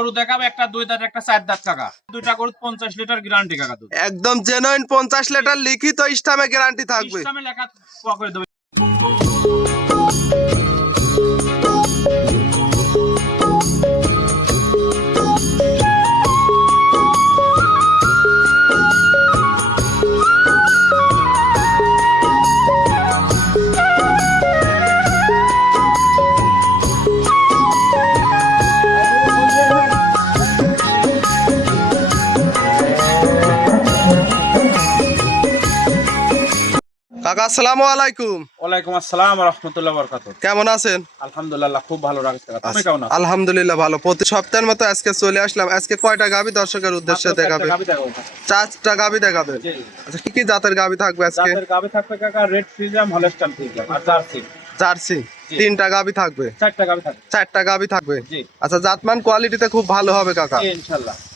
গরু দেখাবো একটা দুই দাঁত একটা চার দাঁত কাকা। দুইটা গরু পঞ্চাশ লিটার গ্যারান্টি কাকা দুধ। একদম জেনুইন পঞ্চাশ লিটার লিখিত ইস্টামে গ্যারান্টি থাকবে। সিস্টেমে লেখা করে দেবে। আসসালামু আলাইকুম। ওয়ালাইকুম আসসালাম রাহমাতুল্লাহ বরকাত কেমন আছেন? আলহামদুলিল্লাহ খুব ভালো লাগছে। কেমন আছেন? আলহামদুলিল্লাহ ভালো। প্রতি সপ্তাহের মতো আজকে চলে আসলাম। আজকে কয়টা গাবি দর্শকের উদ্দেশ্যে দেখাবে? চারটা গাবি দেখাবে। আচ্ছা কি কি জাতের গাবি থাকবে আজকে? জাতের গাভী থাকবে কাকা রেড ফ্রিজাম হলস্টাইন ফ্রিজাম আর জার্সি। জার্সি। তিনটা গাবি থাকবে? চারটা গাভী থাকবে। চারটা গাবি থাকবে? আচ্ছা জাতমান কোয়ালিটিতে খুব ভালো হবে কাকা।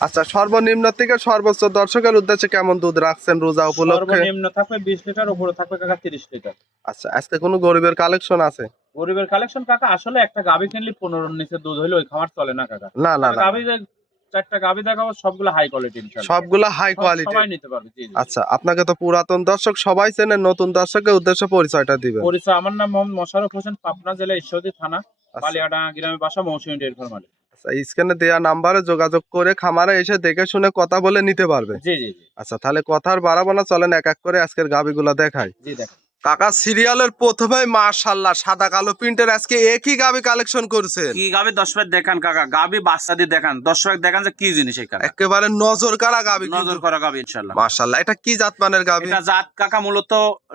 আচ্ছা সর্বনিম্ন থেকে সর্বোচ্চ দর্শকের উদ্দেশ্যে কেমন দুধ রাখছেন রোজা উপলক্ষে? সর্বনিম্ন থাকবে বিশ লিটার উপরে থাকবে কাকা তিরিশ লিটার। আচ্ছা আজকে কোনো গরিবের কালেকশন আছে? গরিবের কালেকশন কাকা আসলে একটা গাভী কিনলে পনেরো নিচে দুধ হইলে ওই খামার চলে না কাকা। না না চারটা গাভী দেখাবো সবগুলো হাই কোয়ালিটি সবগুলা হাই কোয়ালিটি সবাই নিতে পারবে আচ্ছা আপনাকে তো পুরাতন দর্শক সবাই চেনে নতুন দর্শকের উদ্দেশ্যে পরিচয়টা দিবেন। পরিচয় আমার নাম মোহাম্মদ মোশারফ হোসেন পাবনা জেলা ঈশ্বরদী থানা আচ্ছা, পালিয়াডাঙ্গা গ্রামের বাসা মৌসুমী ডেয়ারি ফার্ম আচ্ছা স্ক্রিনে দেওয়া নাম্বারে যোগাযোগ করে খামারে এসে দেখে শুনে কথা বলে নিতে পারবে। জি জি জি। আচ্ছা তাহলে কথার বাড়াবো না চলেন এক এক করে আজকের গাবিগুলা দেখাই। জি দেখেন কাকা সিরিয়ালের প্রথমে মাশাল্লাহ সাদা কালো প্রিন্টের আজকে একই গাবি কালেকশন করছেন। কি গাবি? দশ মিনিট দেখান কাকা গাবি বাচ্চা দিয়ে দেখান। দশ মিনিট দেখান যে কি জিনিস এখানে। একেবারে নজর কাড়া গাবি নজর করা গাবি ইনশাল্লাহ মাশাল্লাহ এটা কি জাতমানের গাবি? এটা জাত কাকা মূলত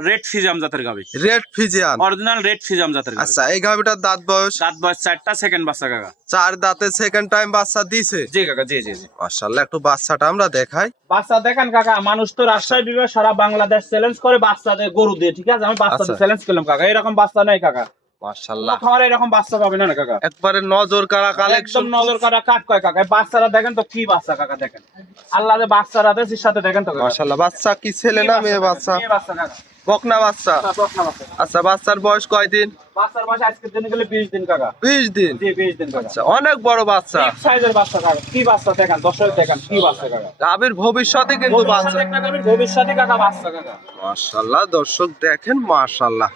রেড ফিজাম জাতের গাবি। Red Friesian. Original red Friesian জাতের গাবি। আচ্ছা এই গাবিটার দাঁত বয়স? দাঁত বয়স চারটা সেকেন্ড বাচ্চা কাকা। চার দাঁতে সেকেন্ড টাইম বাচ্চা দিছে? জি কাকা জি জি জি। মাশাল্লাহ একটু বাচ্চাটা আমরা দেখাই। বাচ্চা দেখেন কাকা মানুষ তো রাজশাহী বিভাগ সারা বাংলাদেশ চ্যালেঞ্জ করে বাচ্চা দিয়ে গরু দিয়ে ঠিক আছে? আমি বাচ্চা। চ্যালেঞ্জ করলাম কাকা। এরকম বাচ্চা নেই কাকা। মাশাল্লাহ খামারে এরকম বাচ্চা পাবে না কাকা? একবারে নজর কালেকশন নজর কাটা কাট কয় কাকা। বাচ্চারা দেখেন তো কি বাচ্চা কাকা দেখেন। আল্লাহ যে বাচ্চারা সাথে দেখেন তো। বাচ্চা কি ছেলে না মেয়ে বাচ্চা? মেয়ে বাচ্চা কাকা। বকনা বাচ্চা। না, বকনা বাচ্চা। আচ্ছা বাচ্চার বয়স কয়দিন? বাচ্চার বয়স আজকের দিনে গেলে বিশ দিন কাকা। বিশ দিন? জি বিশ দিন কাকা। আচ্ছা অনেক বড় বাচ্চা। বিগ সাইজের বাচ্চা কাকা। কি বাচ্চা দেখেন দর্শক দেখেন কি বাচ্চা কাকা? গাভীর ভবিষ্যতে কিন্তু বাচ্চা। ভবিষ্যতে ভবিষ্যতে কাকা বাচ্চা কাকা। মাশাল্লাহ দর্শক দেখেন মাশাল্লাহ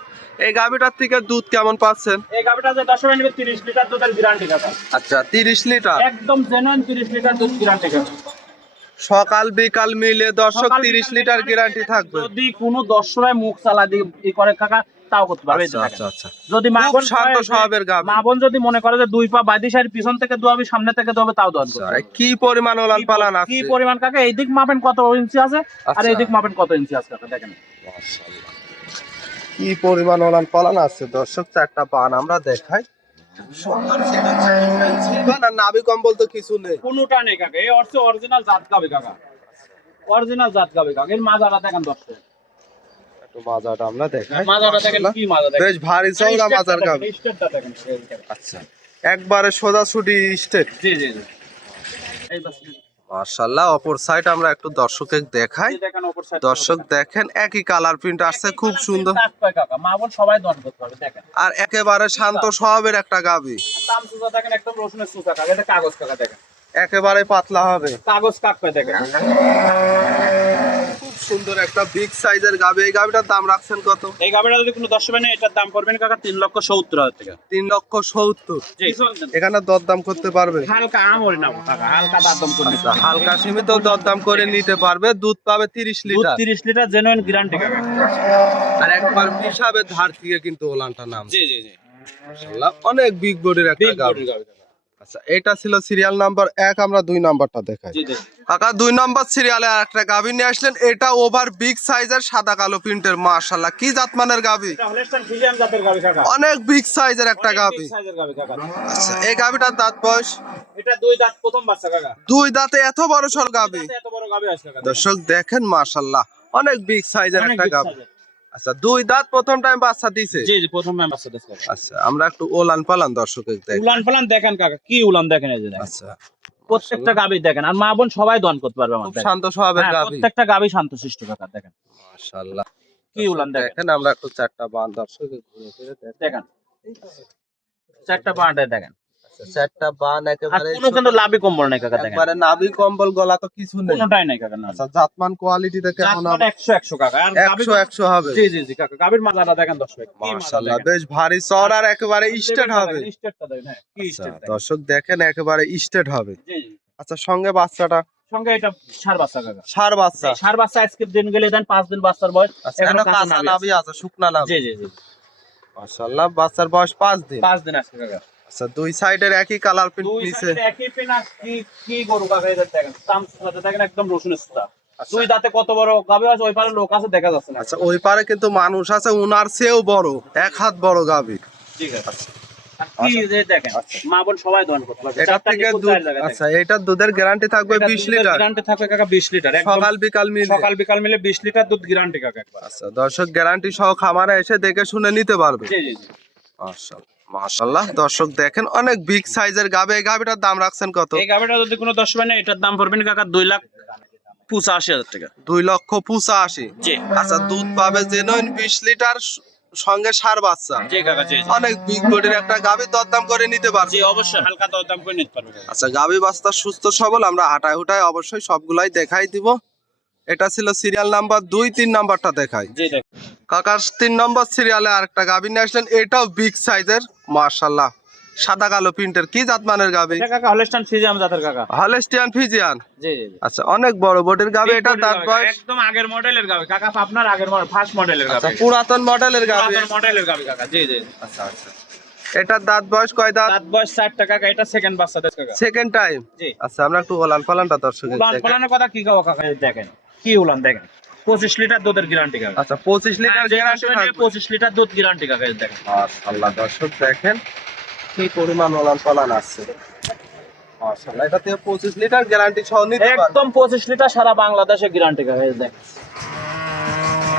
এই গাভীটার থেকে দুধ কেমন পাচ্ছেন? এই যে নিবে লিটার দুধের গ্যারান্টি কাকা। আচ্ছা তিরিশ লিটার। একদম জেনুইন লিটার দুধ গ্যারান্টি কাকা। সকাল বিকাল মিলে দর্শক তিরিশ লিটার গ্যারান্টি থাকবে। যদি কোনো দর্শরায় মুখ চালা দিয়ে করে কাকা তাও করতে পারবে। এই যে আচ্ছা। আচ্ছা আচ্ছা। যদি মা বোন শান্ত স্বভাবের গাভী। মা বোন যদি মনে করে যে দুই পা বাইদি সাইড পিছন থেকে দোয়াবি সামনে থেকে দোয়াবে তাও কি পরিমাণ ওলান পালান কি পরিমাণ কাকা? এই দিক মাপেন কত ইঞ্চি আছে? আর। এই দিক মাপেন কত ইঞ্চি আছে কাকা? দেখেন। কি পরিমাণ ওলান পালান আছে? দর্শক চারটা পান আমরা দেখাই। সুন্দর নাভি কম্বল তো কিছু নেই। কোনোটা নেই কাকা এই অর্থে অরিজিনাল জাত গাবে কাকা। অরিজিনাল জাত গাবে কাকা এর মাজাটা দেখেন দর্শক। মাজাটা আমরা দেখাই। মাজাটা দেখেন কি মাজা দেখেন। বেশ ভারী চৌড়া মাজার গাভী স্টেটটা দেখেন আচ্ছা। একবারে সোজাসুটি স্টেট জি জি জি। এই বাস মার্শাল্লাহ অপর সাইড আমরা একটু দর্শককে দেখাই। দর্শক দেখেন একই কালার প্রিন্ট আসছে খুব সুন্দর। আর একেবারে শান্ত স্বভাবের একটা গাবি একেবারে পাতলা হবে। কাগজ কাকবে দেখেন। সুন্দর একটা বিগ সাইজের গাবি। এই গাবিটার দাম রাখছেন কত? এই গাবিটা যদি কোনো এটার দাম করবেন কাকা? তিন লক্ষ সত্তর হাজার টাকা। তিন লক্ষ সত্তর। এখানে দরদাম করতে পারবে? হালকা আমরি না কাকা হালকা দাম করবে আচ্ছা, হালকা সীমিত দরদাম করে নিতে পারবে দুধ পাবে তিরিশ লিটার। তিরিশ লিটার জেনুইন গ্যারান্টি কাকা। আর একবার হিসাবে ধার থেকে কিন্তু ওলানটা নাম জি জি জি। অনেক বিগ বডির একটা গাবি। আচ্ছা এটা ছিল সিরিয়াল নাম্বার এক আমরা দুই নাম্বারটা দেখাই। কাকা দুই নাম্বার সিরিয়ালে আর একটা গাভি নিয়ে আসলেন এটা ওভার বিগ সাইজের সাদা কালো প্রিন্টের মাশাল্লাহ কি জাতমানের গাভি? অনেক বিগ সাইজের একটা গাভি। আচ্ছা এই গাভিটার দাঁত বয়স? এটা দুই দাঁত প্রথম বাচ্চা কাকা। দুই দাঁতে এত বড় সর গাভি। দর্শক দেখেন মাশাল্লাহ অনেক বিগ সাইজের একটা গাভি। আচ্ছা দুই দাঁত প্রথম টাইম বাচ্চা দিছে? জি জি প্রথম ম্যাম বাচ্চা দেখো আচ্ছা আমরা একটু ওলান পালান দর্শকের দেখ উলান ফালান দেখেন কাকা কি উলান দেখেন এই যে আচ্ছা। প্রত্যেকটা গাবি দেখেন আর মা বোন সবাই দন করতে পারবে দেখেন। শান্ত স্বভাবের হ্যাঁ, গাভি। প্রত্যেকটা গাবি শান্তশিষ্ট কাকা দেখেন। মাশাল্লাহ কি উলান দেখেন। আমরা একটু চারটা বান দর্শকের ঘুরে ফিরে দেখেন। চারটা পাঁটে দেখেন। চারটা বান একেবারে কোনো কিন্তু লাভই কম্বল নাই কাকা দেখেন। একবারে নাভি কম্বল গলা তো কিছু নেই। কোনোটাই নাই কাকা না। আচ্ছা জাতমান হবে? একশো একশো কাকা আর গাভীর একশো একশো হবে। জি জি জি কাকা গাভীর মাজাটা দেখেন দর্শক মাশাআল্লাহ দেখেন। বেশ ভারী চওড়া একেবারে স্টেট হবে। স্টেটটা দেখেন হ্যাঁ কি আচ্ছা, স্টেট দর্শক দেখেন একেবারে স্টেট হবে। জি জি। আচ্ছা সঙ্গে বাচ্চাটা? সঙ্গে এটা সার বাচ্চা কাকা। সার বাচ্চা। এই সার বাচ্চা আজকের দিন গেলে দেন দিন বাচ্চার বয়স আচ্ছা এখনও কাঁচা নাভি আছে শুকনা নাভি। জি জি জি। মাশাআল্লাহ বাচ্চার বয়স পাঁচ দিন। পাঁচ দিন আজকে কাকা। আচ্ছা দুই সাইডের একই কালার প্রিন্ট দুই নিচে? একই পেনা কি কি গরু এটা দেখেন? দাম দেখেন একদম রসুনের সুতা আচ্ছা। দুই দাঁতে কত বড় আছে ওই পারে লোক আছে দেখা যাচ্ছে না। আচ্ছা ওই পারে কিন্তু মানুষ আছে উনার চেয়েও বড় এক হাত বড় ঠিক আছে। আচ্ছা। মা বোন সবাই দহন করতে পারবে। এটা চারটা থেকে নিখুঁত দুধ চার জায়গায় এটার দুধের গ্যারান্টি থাকবে বিশ লিটার। গ্যারান্টি থাকবে কাকা 20 লিটার বিকাল মিলে। সকাল বিকাল মিলে 20 লিটার দুধ গ্যারান্টি কাকা আচ্ছা দর্শক গ্যারান্টি সহ খামারে এসে দেখে শুনে নিতে পারবে। মাশাআল্লাহ দর্শক দেখেন অনেক বিগ সাইজের গাবে এই গাবিটার দাম রাখছেন কত? এই গাভিটা যদি কোনো দশ মানে এটার দাম পড়বে না কাকা দুই লাখ পঁচাশি হাজার টাকা। দুই লক্ষ পঁচাশি। জি। আচ্ছা দুধ পাবে জেনুইন বিশ লিটার সঙ্গে সার বাচ্চা। অনেক বিগ বডির একটা গাভি দরদাম করে নিতে পারবে। জি অবশ্যই হালকা দর দাম করে নিতে পারবে। আচ্ছা গাভি বাচ্চা সুস্থ সবল আমরা হাঁটায় হুটায় অবশ্যই সবগুলাই দেখাই দিব। এটা ছিল সিরিয়াল নাম্বার দুই তিন নাম্বারটা দেখাই জি কাকার তিন নম্বর সিরিয়ালে আরেকটা গাভি নিয়ে আসলেন এটাও বিগ সাইজের মার্শাল্লাহ সাদা কালো প্রিন্টের কি জাত মানের গাভি? এটা কাকা হলস্টান ফিজিয়াম জাতের কাকা। হলেস্টিয়ান ফিজিয়ান জি জি জি। আচ্ছা অনেক বড় বডির গাভি এটা দাঁত বয়স? একদম আগের মডেলের গাভি। কাকা আপনার আগের মডেল ফার্স্ট মডেলের আচ্ছা গাভি। পুরাতন মডেলের গাভি? পুরাতন মডেলের গাভি কাকা। জি জি। আচ্ছা আচ্ছা। এটার দাঁত বয়স কয় দাঁত? দাঁত বয়স 60 টাকা কাকা। এটা সেকেন্ড বাচ্চা কাকা। সেকেন্ড টাইম জি। আচ্ছা আমরা একটু ওলান পালানটা দর্শক দেখেন। পালানের কথা কি কাকা? দেখেন। কি উলান দেখেন? 25 লিটার দুধের গ্যারান্টি কাকা। আচ্ছা পঁচিশ লিটার হ্যাঁ, গ্যারান্টি 25 লিটার দুধ গ্যারান্টি এই দেখেন। মাশাআল্লাহ দর্শক দেখেন কি পরিমাণ ওলান পালান আসছে এটা পঁচিশ লিটার গ্যারান্টি সহ নিতে একদম 25 লিটার সারা বাংলাদেশে গ্যারান্টি কাকা দেখেন।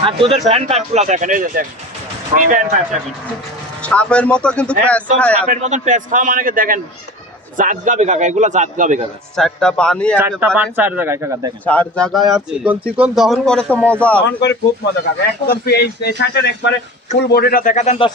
আর দুধের ভ্যান পাইপগুলো দেখেন এই যে দেখেন। কি ভ্যান পাইপ দেখেন। সাপের মতো কিন্তু প্যাঁচ খায়। সাপের মতন পেঁচ খাওয়া মানে কি দেখেন? জাত গাবে কাকা এগুলা জাত গাবে কাকা। চারটা পানি চারটা চার জায়গায় কাকা দেখেন। চার জায়গায় আর চিকন চিকন দহন করে তো মজা। দহন করে খুব মজা কাকা। একদম এই শার্টের একবারে ফুল বডিটা দেখা দেন দশ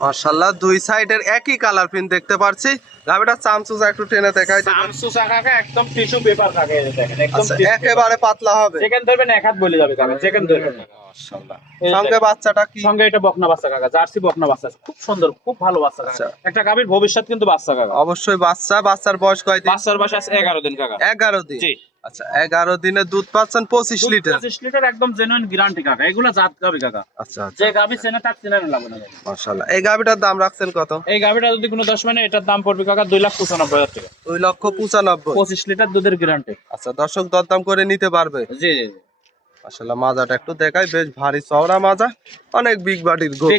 আসলে দুই সাইডের একই কালার প্রিন্ট দেখতে পারছি। গাবিটা চামচুজা একটু টেনে দেখাই দিবেন। সামসুসা কাকা একদম টিস্যু পেপার থাকে দেখেন একদম আচ্ছা একেবারে পাতলা হবে। যেখান ধরবেন এক হাত বলে যাবে কাকা যেখান ধরবেন মাশাআল্লাহ। সঙ্গে বাচ্চাটা কি? সঙ্গে এটা বকনা বাচ্চা কাকা জার্সি বকনা বাচ্চা খুব সুন্দর খুব ভালো বাচ্চা কাকা। আচ্ছা। একটা গাভীর ভবিষ্যৎ কিন্তু বাচ্চা কাকা। অবশ্যই বাচ্চা বাচ্চার বয়স কয় দিন? বাচ্চার বয়স আছে এগারো দিন কাকা। এগারো দিন। জি। আচ্ছা এগারো দিনে দুধ পাচ্ছেন পঁচিশ লিটার। পঁচিশ লিটার একদম জেনুইন গ্যারান্টি কাকা এগুলা জাত গাবি কাকা। আচ্ছা যে গাবি চেনে তার চেনে লাগবে না মাশাআল্লাহ। এই গাবিটার দাম রাখছেন কত? এই গাভিটা যদি কোনো দশ মানে এটার দাম পড়বে কাকা দুই লাখ পঁচানব্বই হাজার টাকা। দুই লক্ষ পঁচানব্বই। পঁচিশ লিটার দুধের গ্যারান্টি আচ্ছা দর্শক দরদাম করে নিতে পারবে। জি জি। আসলে মাজাটা একটু দেখাই বেশ ভারী চওড়া মাজা অনেক বিগ বাটির গরু।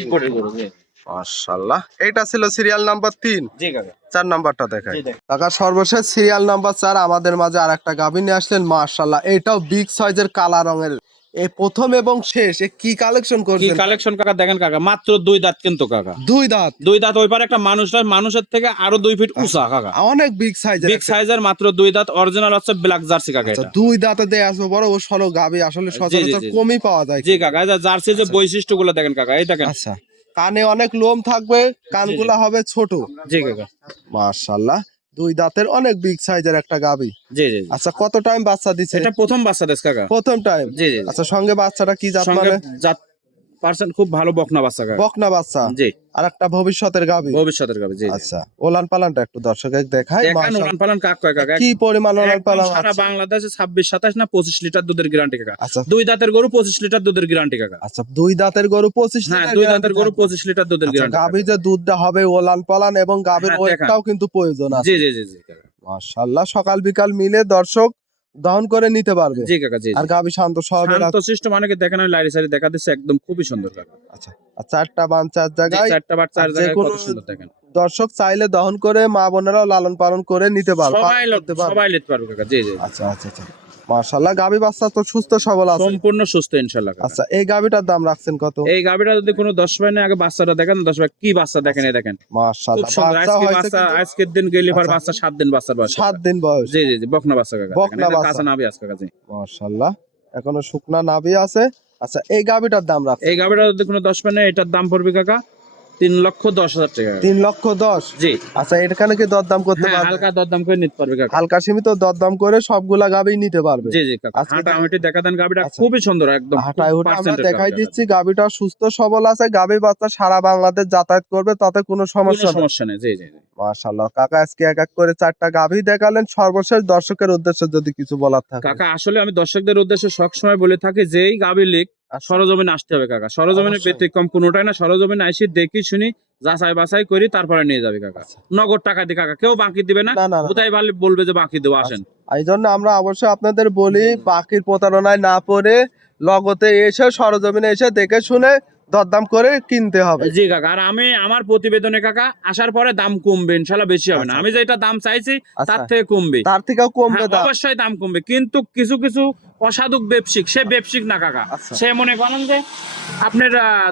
মাশাআল্লাহ এটা ছিল সিরিয়াল নাম্বার তিন। জি কাকা। চার নাম্বারটা দেখাই। জি কাকা সর্বশেষ সিরিয়াল নাম্বার চার আমাদের মাঝে আর একটা গাভী নিয়ে আসলেন মাশাআল্লাহ এটাও বিগ সাইজের কালা রঙের। এই প্রথম এবং শেষ এ কি কালেকশন কি করছেন? কালেকশন কাকা? দেখেন কাকা মাত্র দুই দাঁত কিন্তু কাকা। দুই দাঁত? দুই দাঁত ওই পারে একটা মানুষ মানুষের থেকে আরও দুই ফিট উঁচা কাকা। অনেক বিগ সাইজের বিগ সাইজের মাত্র দুই দাঁত অরিজিনাল হচ্ছে ব্ল্যাক জার্সি কাকা আচ্ছা এটা। দুই দাঁতে দেয় আসবে বড় ও সরো গাভী আসলে সচরাচর। কমই পাওয়া যায়। জি কাকা এই জার্সি যে বৈশিষ্ট্যগুলো দেখেন কাকা এই দেখেন। আচ্ছা কানে অনেক লোম থাকবে কানগুলা হবে ছোট। জি কাকা। মাশাআল্লাহ। দুই দাঁতের অনেক বিগ সাইজের একটা গাভী। জি জি জি। আচ্ছা কত টাইম বাচ্চা দিচ্ছে এটা প্রথম বাচ্চা দেশ কাকা। প্রথম টাইম জি জি জি। আচ্ছা সঙ্গে বাচ্চাটা কি জাত মানে? জাত পার্সেন্ট খুব ভালো বকনা বাচ্চা বকনা বাচ্চা? জি। আর একটা ভবিষ্যতের ভবিষ্যতের গাবে জি। আচ্ছা ওলান পালানটা একটু দর্শকের দেখাই দেখান। উলান পালান কাক কয় কাকা? কি পরিমাণ ওলান পালান সারা বাংলাদেশে ছাব্বিশ সাতাশ না পঁচিশ লিটার দুধের গ্যারান্টি কাকা? আচ্ছা। দুই দাঁতের গরু পঁচিশ লিটার দুধের গ্যারান্টি কাকা। আচ্ছা দুই দাঁতের গরু পঁচিশ হ্যাঁ লিটার দুই দাঁতের গরু থাকবে। পঁচিশ লিটার দুধের আচ্ছা, গ্যারান্টি গাভী যে দুধটা হবে ওলান পালান এবং গাভীর হ্যাঁ, ওয়েটটাও কিন্তু প্রয়োজন আছে। জি জি জি জি মাশাআল্লাহ সকাল বিকাল মিলে দর্শক দহন করে নিতে পারবে। জি কাকা জি। আর গাবি শান্ত স্বভাবের শান্ত শিষ্ট মানে কি দেখেন আমি লাইরি সারি দেখা দিচ্ছে একদম খুবই সুন্দর কাকা। আচ্ছা আর চারটা বান চার জায়গায় চারটা বান চার জায়গায় কত সুন্দর দেখেন। দর্শক চাইলে দহন করে মা বোনেরাও লালন পালন করে নিতে পারবে। সবাই। সবাই নিতে পারবে কাকা জি জি। আচ্ছা আচ্ছা আচ্ছা। মাশাআল্লাহ গাভী বাচ্চা তো সুস্থ সবল আছে। সম্পূর্ণ সুস্থ ইনশাল্লাহ আচ্ছা এই গাভীটার দাম রাখছেন কত? এই গাভিটা যদি কোনো দশ ভাই না আগে বাচ্চাটা দেখেন দশ ভাই কি বাচ্চা দেখেন এই দেখেন। মাশাআল্লাহ বাচ্চা হয়েছে আজকের দিন গেলে পর আচ্ছা। বাচ্চা সাত দিন বাচ্চার বয়স সাত দিন বয়স। জি জি জি বকনা বাচ্চা কাকা। বকনা বাচ্চা। কাঁচা নাভি আছে কাকা মাশাআল্লাহ এখনও শুকনা নাভি আছে। আচ্ছা এই গাভীটার দাম রাখছেন। এই গাভিটা যদি কোনো দশ পানে এটার দাম পড়বে কাকা তিন লক্ষ দশ হাজার টাকা। তিন লক্ষ দশ? জি। আচ্ছা এখানে কি দরদাম করতে হ্যাঁ পারবে? হালকা দরদাম করে নিতে পারবে কাকা। হালকা সীমিত দরদাম করে সবগুলা গাবি নিতে পারবে? জি জি কাকা। আজকে হাঁটা তো- আমিটি দেখা দেন গাবিটা আচ্ছা। খুবই সুন্দর একদম আমরা দেখাই দিচ্ছি গাবিটা সুস্থ সবল আছে গাবি বাচ্চা সারা বাংলাদেশ যাতায়াত করবে তাতে কোনো সমস্যা নেই। সমস্যা নেই জি জি কাকা আজকে এক এক করে চারটা গাভি দেখালেন সর্বশেষ দর্শকের উদ্দেশ্যে যদি কিছু বলার থাকে। কাকা আসলে আমি দর্শকদের উদ্দেশ্যে সবসময় বলে থাকি যেই লিক আচ্ছা, সরজমিনে আসতে হবে কাকা। সরজমিনের ব্যতিক্রম কোনোটাই না। সরজমিনে আইসি দেখি শুনি যাচাই বাছাই করি তারপরে নিয়ে যাবে কাকা। আচ্ছা। নগদ টাকা দিয়ে কাকা কেউ বাকি দিবে না। কোথায় ভালো বলবে যে বাকি দেবো আসেন। এই জন্য আমরা অবশ্যই আপনাদের বলি বাকির প্রতারণায় না পড়ে লগতে এসে সরজমিনে এসে দেখে শুনে দরদাম করে কিনতে হবে। জি কাকা আর আমি আমার প্রতিবেদনে কাকা আসার পরে দাম কমবে ইনশাল্লাহ বেশি হবে না। আচ্ছা। আমি যেটা দাম চাইছি আচ্ছা। তার থেকে কমবে। তার থেকে কমবে হ্যাঁ, দাম। অবশ্যই দাম কমবে। কিন্তু কিছু কিছু অসাধুক ব্যবসিক সে ব্যবসিক না কাকা। আচ্ছা। সে মনে করেন যে আপনার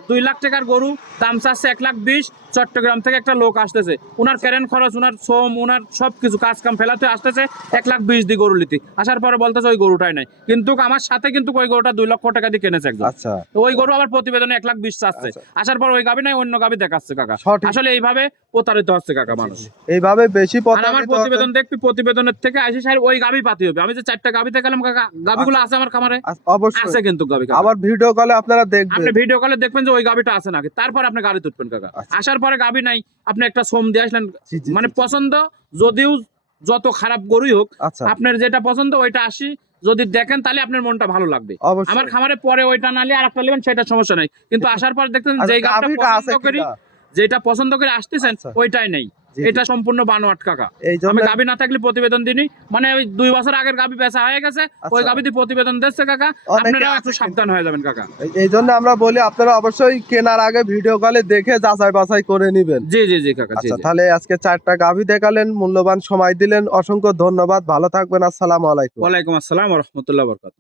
দুই লাখ টাকার গরু দাম চাচ্ছে এক লাখ বিশ চট্টগ্রাম থেকে একটা লোক আসতেছে। উনার ক্যারেন খরচ উনার শ্রম উনার সব কিছু কাজ কাম ফেলাতে আসতেছে এক লাখ বিশ দিয়ে গরু লিতি আসার পরে বলতেছে ওই গরুটাই নাই। কিন্তু আমার সাথে কিন্তু ওই গরুটা দুই লক্ষ টাকা দিয়ে কিনেছে একজন। আচ্ছা। ওই গরু আবার প্রতিবেদনে এক লাখ বিশ চাচ্ছে। আচ্ছা। আসার পর ওই গাবি নাই অন্য গাবি দেখাচ্ছে কাকা। আসলে এইভাবে প্রতারিত হচ্ছে কাকা মানুষ। এইভাবে বেশি আমার প্রতিবেদন দেখবি প্রতিবেদনের থেকে আসি স্যার ওই গাবি পাতি হবে। আমি যে চারটা গাবি দেখালাম কাকা গাবিগুলো আছে আমার খামারে? অবশ্যই। আছে কিন্তু গাবি। আবার ভিডিও কলে আপনারা দেখবেন। ভিডিও কলে দেখবেন যে ওই গাবিটা আছে নাকি। তারপর আপনি গাড়ি তুলবেন কাকা। আচ্ছা। আসার পরে গাবি নাই আপনি একটা সোম দিয়ে আসলেন। মানে। পছন্দ যদিও যত খারাপ গরুই হোক আচ্ছা। আপনার যেটা পছন্দ ওইটা আসি। যদি দেখেন তাহলে আপনার মনটা ভালো লাগবে। আমার খামারে পরে ওইটা নালে আর একটা নেবেন সেটা সমস্যা নাই। কিন্তু আসার পর দেখতেন আচ্ছা, যেই গাবিটা গাভীটা পছন্দ করি যেটা পছন্দ করে আসতেছেন আচ্ছা। ওইটাই নেই। এটা সম্পূর্ণ বানোয়াট কাকা। এই জন্য আমি গাবি না থাকলে প্রতিবেদন দিনি মানে ওই দুই বছর আগের গাবি বেচা হয়ে গেছে ওই আচ্ছা। গাবিতে প্রতিবেদন দিচ্ছে কাকা। আছে একটু সাবধান হয়ে যাবেন কাকা। এই- জন্য আমরা বলি আপনারা অবশ্যই কেনার আগে ভিডিও কলে দেখে যাচাই বাছাই করে নিবেন। জি জি জি কাকা আচ্ছা তাহলে আজকে চারটা গাভি দেখালেন মূল্যবান সময় দিলেন। অসংখ্য ধন্যবাদ ভালো থাকবেন আসসালামু আলাইকুম। ওয়ালাইকুম আসসালাম রহমতুল্লাহ বরকাত